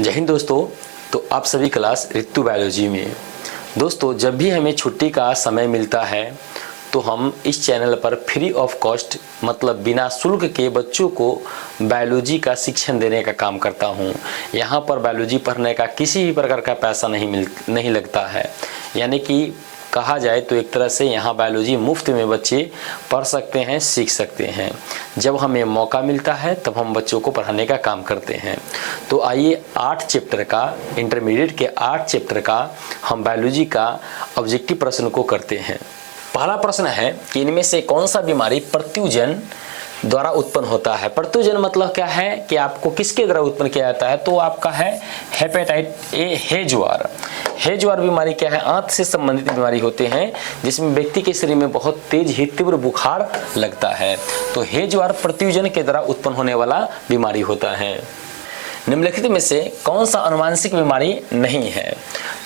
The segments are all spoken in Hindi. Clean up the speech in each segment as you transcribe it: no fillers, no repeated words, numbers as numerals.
जय हिंद दोस्तों। तो आप सभी क्लास ऋतु बायोलॉजी में दोस्तों, जब भी हमें छुट्टी का समय मिलता है तो हम इस चैनल पर फ्री ऑफ कॉस्ट मतलब बिना शुल्क के बच्चों को बायोलॉजी का शिक्षण देने का काम करता हूं। यहां पर बायोलॉजी पढ़ने का किसी भी प्रकार का पैसा नहीं लगता है, यानी कि कहा जाए तो एक तरह से यहाँ बायोलॉजी मुफ्त में बच्चे पढ़ सकते हैं, सीख सकते हैं। जब हमें मौका मिलता है तब हम बच्चों को पढ़ाने का काम करते हैं। तो आइए 8 चैप्टर का, इंटरमीडिएट के 8 चैप्टर का हम बायोलॉजी का ऑब्जेक्टिव प्रश्न को करते हैं। पहला प्रश्न है कि इनमें से कौन सा बीमारी प्रत्युजन द्वारा उत्पन्न होता है। प्रत्युजन मतलब क्या है कि आपको किसके द्वारा उत्पन्न किया जाता है, तो आपका है हेपेटाइट ए, हेजवार। हेजवार बीमारी क्या है, आंत से संबंधित बीमारी होते हैं जिसमें व्यक्ति के शरीर में बहुत तेज ही तीव्र बुखार लगता है। तो हेजवार प्रत्युजन के द्वारा उत्पन्न होने वाला बीमारी होता है। निम्नलिखित में से कौन सा अनुवांशिक बीमारी नहीं है,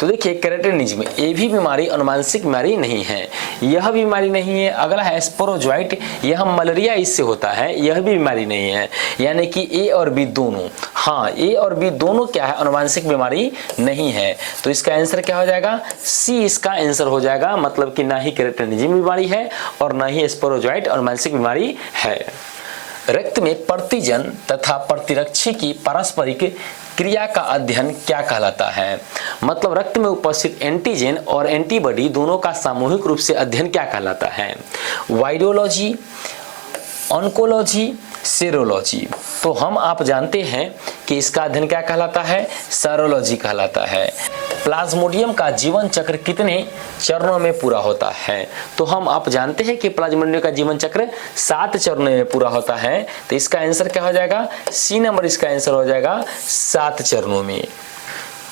तो देखिए केरेटिनिज्म, ये भी बीमारी अनुवांशिक बीमारी नहीं है, यह बीमारी नहीं है। अगला है स्पोरोजोइट, यह मलेरिया इससे होता है, यह भी बीमारी नहीं है। यानी कि ए और बी दोनों, हाँ ए और बी दोनों क्या है, अनुवांशिक बीमारी नहीं है। तो इसका आंसर क्या हो जाएगा, सी इसका आंसर हो जाएगा। मतलब कि ना ही केरेटिनिज्म बीमारी है और ना ही स्पोरोजोइट अनुवांशिक बीमारी है। रक्त में प्रतिजन तथा प्रतिरक्षी की पारस्परिक क्रिया का अध्ययन क्या कहलाता है। मतलब रक्त में उपस्थित एंटीजन और एंटीबॉडी दोनों का सामूहिक रूप से अध्ययन क्या कहलाता है। Virology, oncology, serology. तो हम आप जानते हैं कि इसका अध्ययन क्या कहलाता है, सेरोलॉजी कहलाता है। प्लाज्मोडियम का जीवन चक्र कितने चरणों में पूरा होता है, तो हम आप जानते हैं कि प्लाज्मोडियम का जीवन चक्र 7 चरणों में पूरा होता है। तो इसका आंसर क्या हो जाएगा, सी नंबर इसका आंसर हो जाएगा 7 चरणों में।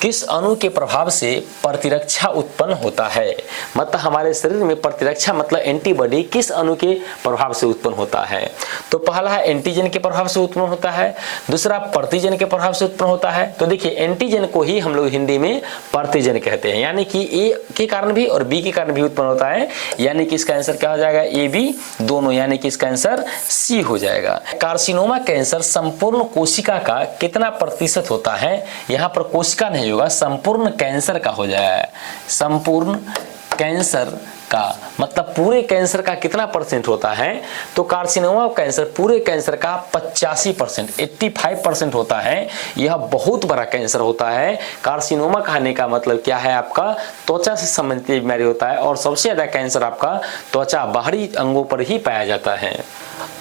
किस अणु के प्रभाव से प्रतिरक्षा उत्पन्न होता है। मतलब हमारे शरीर में प्रतिरक्षा मतलब एंटीबॉडी किस अणु के प्रभाव से उत्पन्न होता है। तो पहला है एंटीजन के प्रभाव से उत्पन्न होता है, दूसरा प्रतिजन के प्रभाव से उत्पन्न होता है। तो देखिए एंटीजन को ही हम लोग हिंदी में प्रतिजन कहते हैं, यानी कि ए के कारण भी और बी के कारण भी उत्पन्न होता है। यानी कि इसका आंसर क्या हो जाएगा, ए बी दोनों, यानी कि इसका आंसर सी हो जाएगा। कार्सिनोमा कैंसर संपूर्ण कोशिका का कितना प्रतिशत होता है। यहाँ पर कोशिका नहीं होगा, संपूर्ण कैंसर का हो जाएगा। संपूर्ण कैंसर का मतलब पूरे कैंसर का कितना परसेंट होता है, तो कार्सिनोमा कैंसर पूरे कैंसर का 85%, 85% होता है। यह बहुत बड़ा कैंसर होता है। कार्सिनोमा कहने का मतलब क्या है, आपका त्वचा से संबंधित बीमारी होता है और सबसे ज्यादा कैंसर आपका त्वचा बाहरी अंगों पर ही पाया जाता है।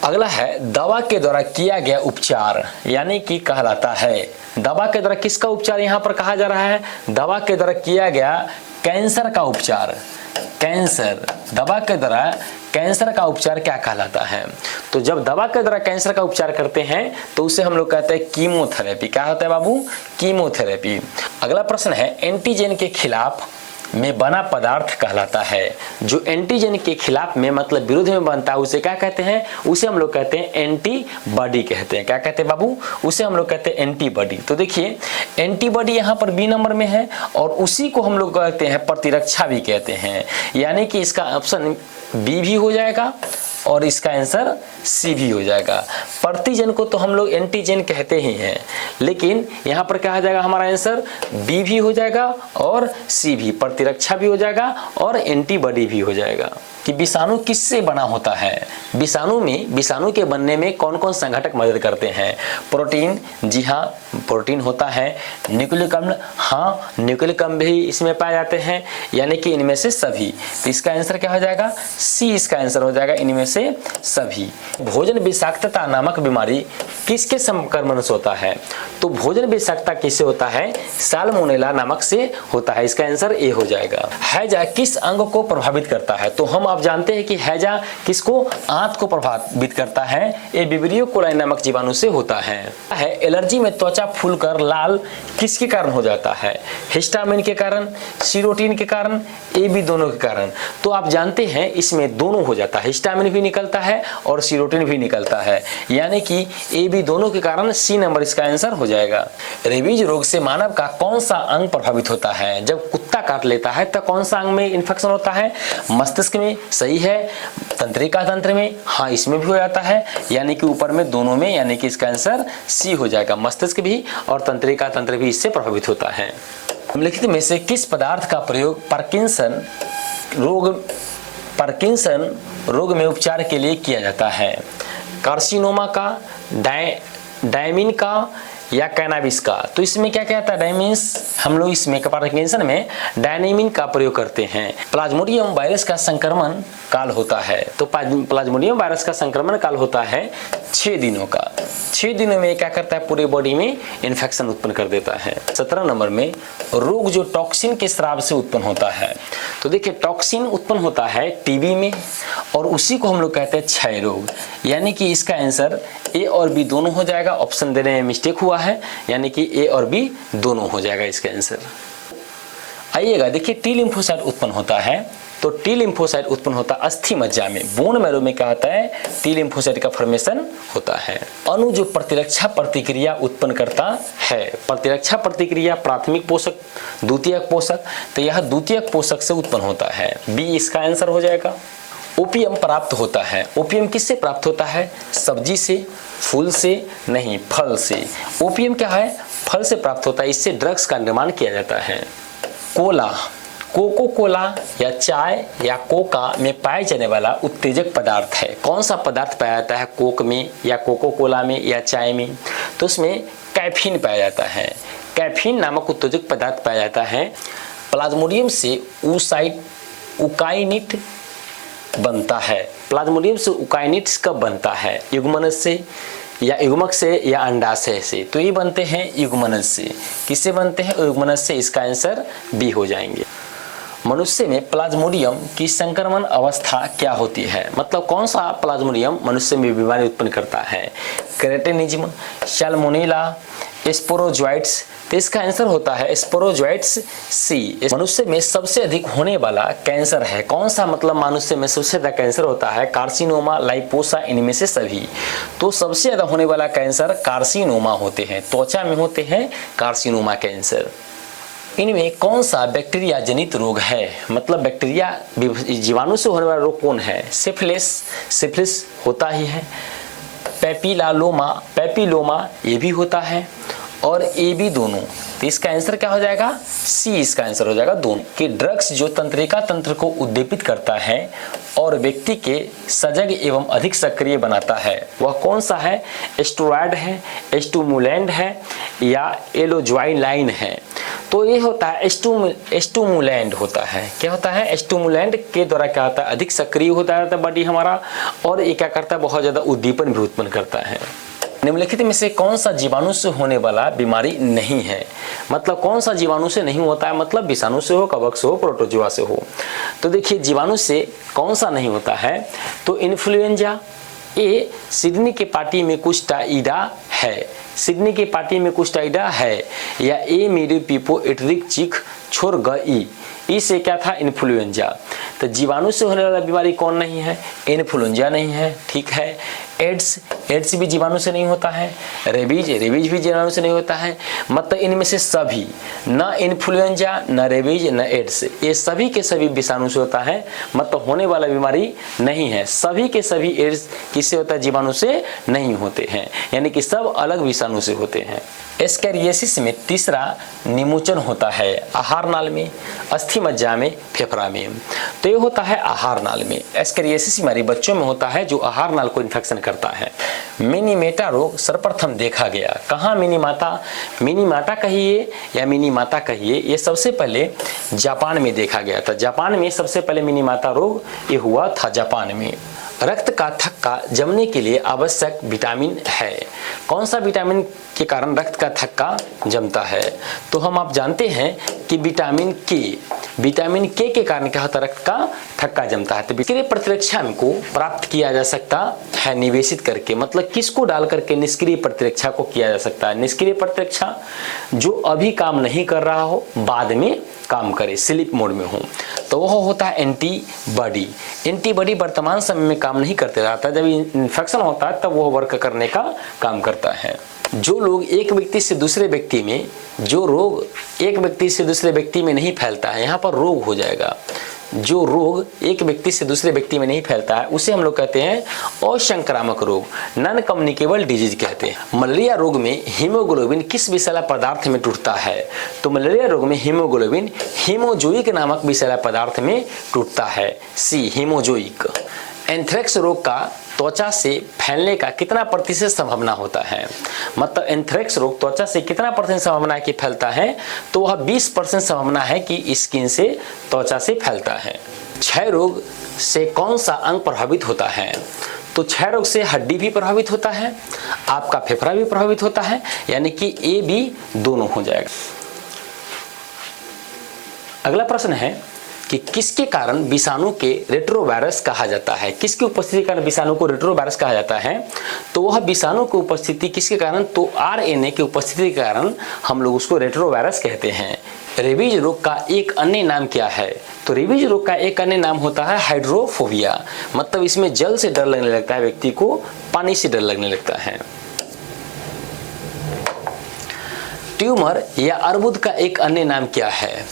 अगला है दवा के द्वारा किया गया उपचार, यानी कि कहलाता है। दवा के द्वारा किसका उपचार यहाँ पर कहा जा रहा है, दवा के द्वारा किया गया कैंसर का उपचार। कैंसर, दवा के द्वारा कैंसर का उपचार क्या कहलाता है। तो जब दवा के द्वारा कैंसर का उपचार करते हैं तो उसे हम लोग कहते हैं कीमोथेरेपी। क्या होता है बाबू, कीमोथेरेपी। अगला प्रश्न है एंटीजन के खिलाफ में बना पदार्थ कहलाता है। जो एंटीजन के खिलाफ में मतलब विरोध में बनता है उसे क्या कहते हैं, उसे हम लोग कहते हैं एंटीबॉडी कहते हैं। क्या कहते हैं बाबू, उसे हम लोग कहते हैं एंटीबॉडी। तो देखिए एंटीबॉडी यहाँ पर बी नंबर में है और उसी को हम लोग कहते हैं प्रतिरक्षा भी कहते हैं। यानी कि इसका ऑप्शन बी भी हो जाएगा और इसका आंसर सी भी हो जाएगा। प्रतिजन को तो हम लोग एंटीजन कहते ही हैं, लेकिन यहाँ पर क्या हो जाएगा, हमारा आंसर बी भी हो जाएगा और सी भी, प्रतिरक्षा भी हो जाएगा और एंटीबॉडी भी हो जाएगा। कि विषाणु किससे बना होता है। विषाणु के बनने में कौन कौन संघटक मदद करते हैं। प्रोटीन, जी हाँ प्रोटीन होता है। न्यूक्लिक अम्ल, हाँ न्यूक्लिक अम्ल भी इसमें पाए जाते हैं, यानी कि इनमें से सभी। तो इसका आंसर क्या हो जाएगा, सी इसका आंसर हो जाएगा, इनमें से सभी। भोजन विषाक्तता नामक बीमारी किसके संक्रमण से होता है। तो भोजन विषाक्तता किससे होता है, साल्मोनेला नामक से होता है। इसका आंसर ए हो जाएगा। हैजा किस अंग को प्रभावित करता है। तो हम आप जानते हैं कि हैजा किसको, आंत को प्रभावित करता है। ये विब्रियो कोलाई नामक जीवाणु से होता है। एलर्जी में त्वचा फूलकर लाल किसके कारण हो जाता है। हिस्टामिन के कारण, सीरोटिन के कारण, ए बी दोनों के कारण। तो आप जानते हैं इसमें दोनों हो जाता है, हिस्टामिन भी निकलता है और सीरोटिन भी निकलता है, यानी कि ए बी दोनों के कारण सी नंबर इसका आंसर हो जाएगा। रेबीज रोग से मानव का कौन सा अंग प्रभावित होता है। जब कुत्ता काट लेता है तो कौन सा अंग में इन्फेक्शन होता है, मस्तिष्क में, सही है। तंत्रिका तंत्र में, हाँ इसमें भी हो जाता है, यानी कि ऊपर में दोनों में, यानी कि इसका आंसर सी हो जाएगा। मस्तिष्क भी और तंत्रिका तंत्र भी इससे प्रभावित होता है। निम्नलिखित में से किस पदार्थ का प्रयोग पार्किंसन रोग में उपचार के लिए किया जाता है? कार्सिनोमा का, डायमिन का या कैनाबिस का? तो इसमें क्या कहता है? डायमिन्स हम लोग इसमें पार्किंसन में डायनेमिन का प्रयोग करते हैं। प्लाज्मोडियम वायरस का संक्रमण काल होता है, तो प्लाज्मोडियम वायरस का संक्रमण काल होता है 6 दिनों का। 6 दिनों में क्या करता है? पूरे बॉडी में इन्फेक्शन उत्पन्न कर देता है। 17 नंबर में रोग जो टॉक्सिन के स्राव से उत्पन्न होता है। तो देखिए टॉक्सिन उत्पन्न होता है टीबी में, और उसी को हम लोग कहते हैं क्षय रोग, यानी कि इसका आंसर ए और बी दोनों हो जाएगा। ऑप्शन देने में मिस्टेक हुआ है, यानी कि ए और बी दोनों हो जाएगा इसका आंसर। आइएगा देखिए टी लिम्फोसाइट उत्पन्न होता है, तो टी लिम्फोसाइट उत्पन्न होता है अस्थि मज्जा में, बोन मैरो में क्या होता है? टी लिम्फोसाइट का फॉर्मेशन होता है। अणु जो प्रतिरक्षा प्रतिक्रिया उत्पन्न करता है, प्रतिरक्षा प्रतिक्रिया प्राथमिक पोषक, द्वितीयक पोषक, तो यह द्वितीयक पोषक से उत्पन्न होता है, बी इसका आंसर हो जाएगा। ओपियम प्राप्त होता है, ओपियम किससे प्राप्त होता है? सब्जी से, फूल से नहीं, फल से। ओपियम क्या है? फल से प्राप्त होता है, इससे ड्रग्स का निर्माण किया जाता है। कोला, कोको कोला या चाय या कोका में पाए जाने वाला उत्तेजक पदार्थ है। कौन सा पदार्थ पाया जाता है कोक में या कोको कोला में या चाय में? तो उसमें कैफीन पाया जाता है। कैफीन नामक उत्तेजक पदार्थ पाया जाता है। प्लाज्मोडियम से उकाइनिट बनता है। प्लाज्मोडियम से उकाइनिट्स कब बनता है? युग्मनज से या युग्मक से या अंडाशय से? तो ये बनते हैं युग्मनज से। किससे बनते हैं? युग्मनज से। इसका आंसर बी हो जाएंगे। मनुष्य में प्लाज्मोडियम की संक्रमण अवस्था क्या होती है? मतलब कौन सा प्लाज्मोडियम मनुष्य में बीमारी उत्पन्न करता है? क्रेटेनिज्म, सैल्मोनेला, स्पोरोजोइट्स? तो इसका आंसर होता है स्पोरोजोइट्स सी। मनुष्य में सबसे अधिक होने वाला कैंसर है कौन सा? मतलब मनुष्य में सबसे ज्यादा कैंसर होता है कार्सिनोमा, लाइपोसा, इनमें से सभी। तो सबसे ज्यादा होने वाला कैंसर कार्सिनोमा होते हैं, त्वचा में होते हैं कार्सिनोमा कैंसर। इनमें कौन सा बैक्टीरिया जनित रोग है? मतलब बैक्टीरिया जीवाणु से होने वाला रोग कौन है? सिफिलिस होता ही है। पेपिलोमा ये भी होता है, और ए बी दोनों। तो इसका आंसर क्या हो जाएगा? सी इसका आंसर हो जाएगा दोनों। कि ड्रग्स जो तंत्रिका तंत्र को उद्दीपित करता है और व्यक्ति के सजग एवं अधिक सक्रिय बनाता है, वह कौन सा है? स्टेरॉयड है, स्टिमुलेंट है या एलोज्वाइलाइन है? तो ये होता है स्टिमुलेंट होता है। क्या होता है? स्टिमुलेंट के द्वारा क्या होता है? अधिक सक्रिय होता है बॉडी हमारा, और ये क्या करता है? बहुत ज्यादा उद्दीपन भी उत्पन्न करता है। निम्नलिखित में से कौन सा जीवाणु से होने वाला बीमारी नहीं है? मतलब कौन सा जीवाणु से नहीं होता है? मतलब विषाणु से हो, कवक से हो, प्रोटोजोआ से हो। तो देखिए जीवाणु से कौन सा नहीं होता है? तो इन्फ्लुएंजा, ए सिडनी के पार्टी में कुछ टाइडा है, सिडनी के पार्टी में कुछ टाइडा है, या ए मेरी पीपो इटरिक चीख छोड़ गई, इसे क्या था? इन्फ्लुएंजा। तो जीवाणु से होने वाला बीमारी कौन नहीं है? इन्फ्लुएंजा नहीं है, ठीक है। एड्स भी जीवाणु से नहीं होता है। रेबीज भी जीवाणु से नहीं होता है। मतलब इनमें से सभी, न इन्फ्लुएंजा, न रेबीज, न एड्स, ये सभी के सभी विषाणु से होता है। मतलब होने वाला बीमारी नहीं है। सभी के सभी एड्स किससे होता है? जीवाणु से नहीं होते हैं, यानी कि सब अलग विषाणु से होते हैं। एस्कैरियोसिस में तीसरा निमोचन होता है आहार नाल में, अस्थि मज्जा में, फेफड़ा में। तो ये होता है आहार नाल में। एस्कैरियोसिस हमारे बच्चों में होता है जो आहार नाल को इन्फेक्शन करता है। मिनीमेटा रोग सर्वप्रथम देखा गया कहाँ? मिनीमाटा कहिए या मिनीमाता कहिए, ये सबसे पहले जापान में देखा गया था। जापान में सबसे पहले मिनीमाता रोग ये हुआ था जापान में। रक्त का थक्का जमने के लिए आवश्यक विटामिन है। कौन सा विटामिन के कारण रक्त का थक्का जमता है? तो हम आप जानते हैं कि विटामिन के के कारण क्या होता है? रक्त का थक्का जमता है। तो निष्क्रिय प्रतिरक्षा को प्राप्त किया जा सकता है निवेशित करके। मतलब किसको डाल करके निष्क्रिय प्रतिरक्षा को किया जा सकता है? निष्क्रिय प्रतिरक्षा जो अभी काम नहीं कर रहा हो, बाद में काम करे, स्लीप मोड में हो, तो वह होता है एंटीबॉडी। एंटीबॉडी वर्तमान समय में काम नहीं करते रहता, जब इन्फेक्शन होता है तब वह वर्क करने का काम करता है। जो लोग एक व्यक्ति से दूसरे व्यक्ति में, जो रोग एक व्यक्ति से दूसरे व्यक्ति में नहीं फैलता है, यहाँ पर रोग हो जाएगा। जो रोग एक व्यक्ति से दूसरे व्यक्ति में नहीं फैलता है उसे हम लोग कहते हैं असंक्रामक रोग, नॉन कम्युनिकेबल डिजीज कहते हैं। मलेरिया रोग में हीमोग्लोबिन किस विषैला पदार्थ में टूटता है? तो मलेरिया रोग में हीमोग्लोबिन हीमोजोइक नामक विषैला पदार्थ में टूटता है, सी हीमोजोइक। एंथ्रेक्स रोग का त्वचा से फैलने का कितना प्रतिशत संभावना होता है? मतलब एंथ्रेक्स रोग त्वचा से कितना परसेंट संभावना है कि फैलता है? तो वह 20% संभावना है कि स्किन से त्वचा से फैलता है। क्षय रोग से कौन सा अंग प्रभावित होता है? तो क्षय रोग से हड्डी भी प्रभावित होता है, आपका फेफड़ा भी प्रभावित होता है, यानी कि ए बी दोनों हो जाएगा। अगला प्रश्न है कि किसके कारण विषाणु के रेट्रोवायरस कहा जाता है? किसकी उपस्थिति के कारण विषाणु को रेट्रोवायरस कहा जाता है? तो वह विषाणु की उपस्थिति किसके कारण? तो आरएनए की उपस्थिति के कारण हम लोग उसको रेट्रोवायरस कहते हैं। रेबीज रोग का एक अन्य नाम क्या है? तो रेबीज रोग का एक अन्य नाम होता है हाइड्रोफोबिया, मतलब इसमें जल से डर लगने लगता है व्यक्ति को, पानी से डर लगने लगता है। ट्यूमर या अर्बुद का एक अन्य नाम क्या है?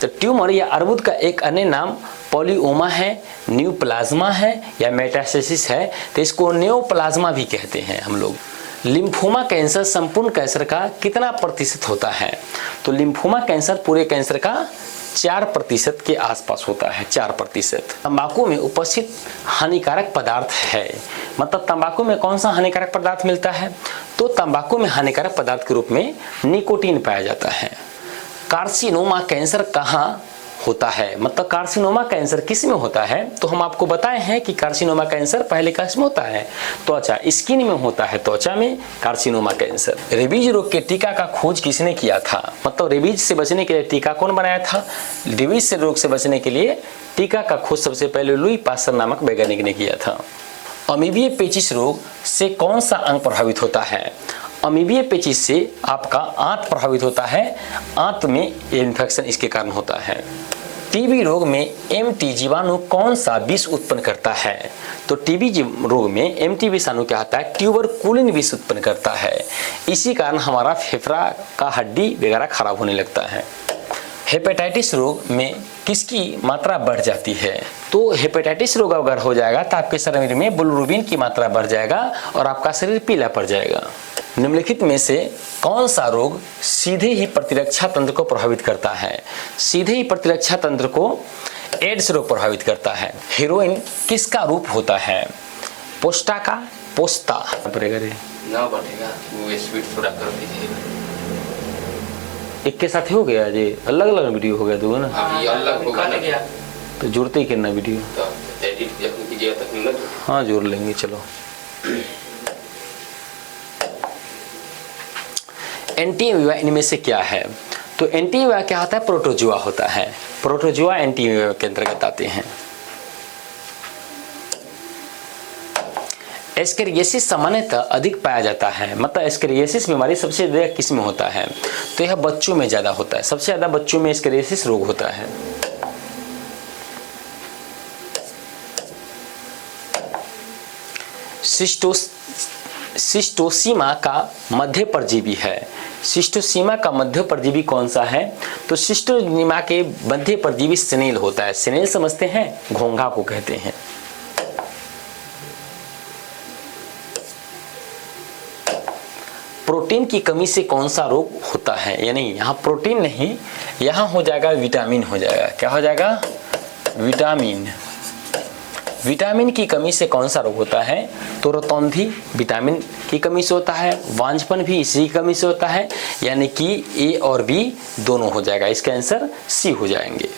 तो ट्यूमर या अर्बुद का एक अन्य नाम पॉलीओमा है, न्यूप्लाज्मा है या मेटास्टेसिस है, तो इसको नेओप्लाज्मा भी कहते हैं हम लोग। लिम्फोमा कैंसर संपूर्ण कैंसर का कितना प्रतिशत होता है? तो लिम्फोमा कैंसर पूरे कैंसर का 4% के आसपास होता है, 4%। तंबाकू में उपस्थित हानिकारक पदार्थ है, मतलब तंबाकू में कौन सा हानिकारक पदार्थ मिलता है? तो तंबाकू में हानिकारक पदार्थ के रूप में निकोटीन पाया जाता है। कार्सिनोमा कैंसर कहाँ होता है? मतलब कार्सिनोमा कैंसर किस में होता है? तो हम आपको बताए हैं कि कार्सिनोमा कैंसर पहले किस में होता है? त्वचा, स्किन में होता है, त्वचा में कार्सिनोमा कैंसर। रेबीज रोग के टीका का खोज किसने किया था? मतलब रेबीज से बचने के लिए टीका कौन बनाया था? रेबीज से रोग से बचने के लिए टीका का खोज सबसे पहले लुई पास्चर नामक वैज्ञानिक ने किया था। अमीबिय पेचिश रोग से कौन सा अंग प्रभावित होता है? अमीबिय पेचिश से आपका आंत प्रभावित होता है, आंत में इन्फेक्शन इसके कारण होता है। टीबी रोग में एमटी जीवाणु कौन सा विष उत्पन्न करता है? तो टीबी रोग में एमटी विषाणु क्या होता है? ट्यूबरकुलिन विष उत्पन्न करता है, इसी कारण हमारा फेफड़ा का हड्डी वगैरह खराब होने लगता है। हेपेटाइटिस रोग में किसकी मात्रा बढ़ जाती है? तो हेपेटाइटिस रोग अगर हो जाएगा तो आपके शरीर में बिलिरुबिन की मात्रा बढ़ जाएगा और आपका शरीर पीला पड़ जाएगा। निम्नलिखित में से कौन सा रोग सीधे ही प्रतिरक्षा तंत्र को प्रभावित करता है? सीधे ही प्रतिरक्षा तंत्र को एड्स रोग प्रभावित करता है। हीरोइन किसका रूप होता है? पोस्टा का, पोस्ता ना बढ़ेगा, वो स्पीड थोड़ा कर दीजिए। एक के साथ हो गया जी, अलग अलग वीडियो हो गया दो ना। हाँ, ये अलग होगा ना, तो जुड़ते ही करना वीडियो। तो एडिट जब कीजिएगा तब ना। हाँ जोड़ लेंगे, चलो। एंटीएमिबा इनमें से क्या है? तो एंटीएमिबा क्या होता है? प्रोटोजुआ होता है, प्रोटोजुआ एंटीएमिबा के अंतर्गत आते हैं। एस्केरियासिस सामान्यतः अधिक पाया जाता है, मतलब एस्केरियासिस बीमारी सबसे ज्यादा किस में होता है? तो यह बच्चों में ज्यादा होता है, सबसे ज्यादा बच्चों में एस्केरियासिस रोग होता है। सिस्टोसीमा का मध्य परजीवी है। सिस्टोसीमा का मध्य परजीवी कौन सा है? तो सिस्टोसीमा के मध्य परजीवी स्नेल होता है। स्नेल समझते हैं? घोंघा को कहते हैं। प्रोटीन की कमी से कौन सा रोग होता है? यानी यहाँ प्रोटीन नहीं, यहाँ हो जाएगा विटामिन हो जाएगा। क्या हो जाएगा? विटामिन। विटामिन की कमी से कौन सा रोग होता है? तो रतौंधी विटामिन की कमी से होता है, वांझपन भी इसी की कमी से होता है, यानी कि ए और बी दोनों हो जाएगा। इसका आंसर सी हो जाएंगे।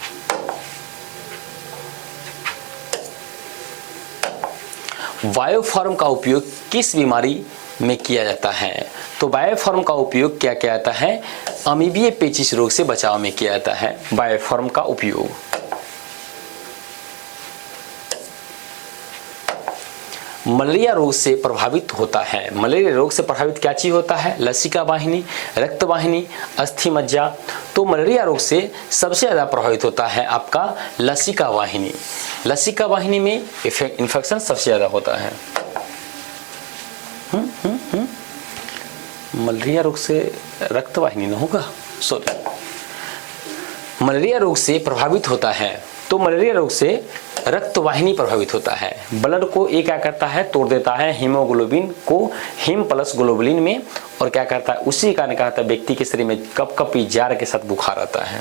बायोफॉर्म का उपयोग किस बीमारी में किया जाता है? तो बायोफॉर्म का उपयोग क्या किया जाता है? अमीबिय पेचिश रोग से बचाव में किया जाता है बायोफॉर्म का उपयोग। मलेरिया रोग से प्रभावित होता है। मलेरिया रोग से प्रभावित क्या चीज होता है? लसिका वाहिनी, रक्त वाहिनी, अस्थि मज्जा। तो मलेरिया रोग से सबसे ज्यादा प्रभावित होता है आपका लसिका वाहिनी। लसिका वाहिनी में इन्फेक्शन सबसे ज्यादा होता है। मलेरिया रोग से रक्त वाहिनी न होगा, सॉरी। मलेरिया रोग से प्रभावित होता है तो मलेरिया रोग से रक्त वाहिनी प्रभावित होता है। ब्लड को ये क्या करता है, तोड़ देता है हीमोग्लोबिन को हीम प्लस ग्लोबुलिन में, और क्या करता है, उसी कारण क्या होता है व्यक्ति के शरीर में कपकपी जार के साथ बुखार आता है।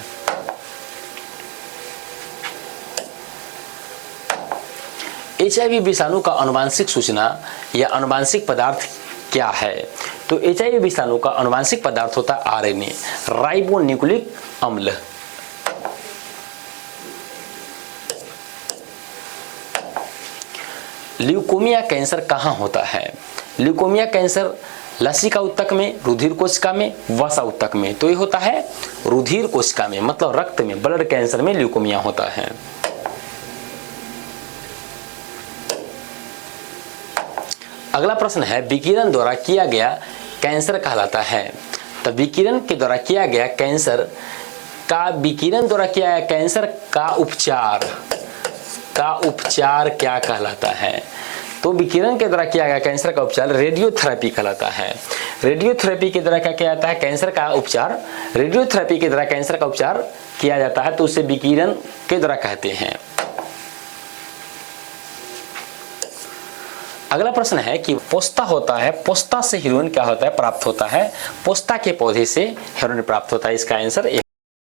HIV विषाणु का आनुवंशिक सूचना या आनुवंशिक पदार्थ क्या है? तो HIV विषाणु का आनुवंशिक पदार्थ होता है RNA, राइबोन्यूक्लिक अम्ल। ल्यूकोमिया कैंसर कहाँ होता है? ल्यूकोमिया कैंसर लसिका ऊतक में, रुधिर कोशिका में, वसा ऊतक में। तो ये होता है रुधिर कोशिका में, मतलब रक्त में, ब्लड कैंसर में ल्यूकोमिया होता है। अगला प्रश्न है विकिरण द्वारा किया गया कैंसर कहलाता है। तो विकिरण के द्वारा किया गया कैंसर का, विकिरण द्वारा किया गया कैंसर का उपचार क्या कहलाता है? तो विकिरण के द्वारा किया गया कैंसर का उपचार रेडियोथेरेपी कहलाता है। रेडियोथेरेपी के द्वारा क्या किया जाता है, कैंसर का उपचार, रेडियोथेरेपी के द्वारा कैंसर का उपचार किया जाता है, तो उसे विकिरण के द्वारा कहते हैं। अगला प्रश्न है कि पोस्ता होता है, पोस्ता से हीरोइन क्या होता है, प्राप्त होता है? पोस्ता के पौधे से हीरोइन प्राप्त होता है। इसका आंसर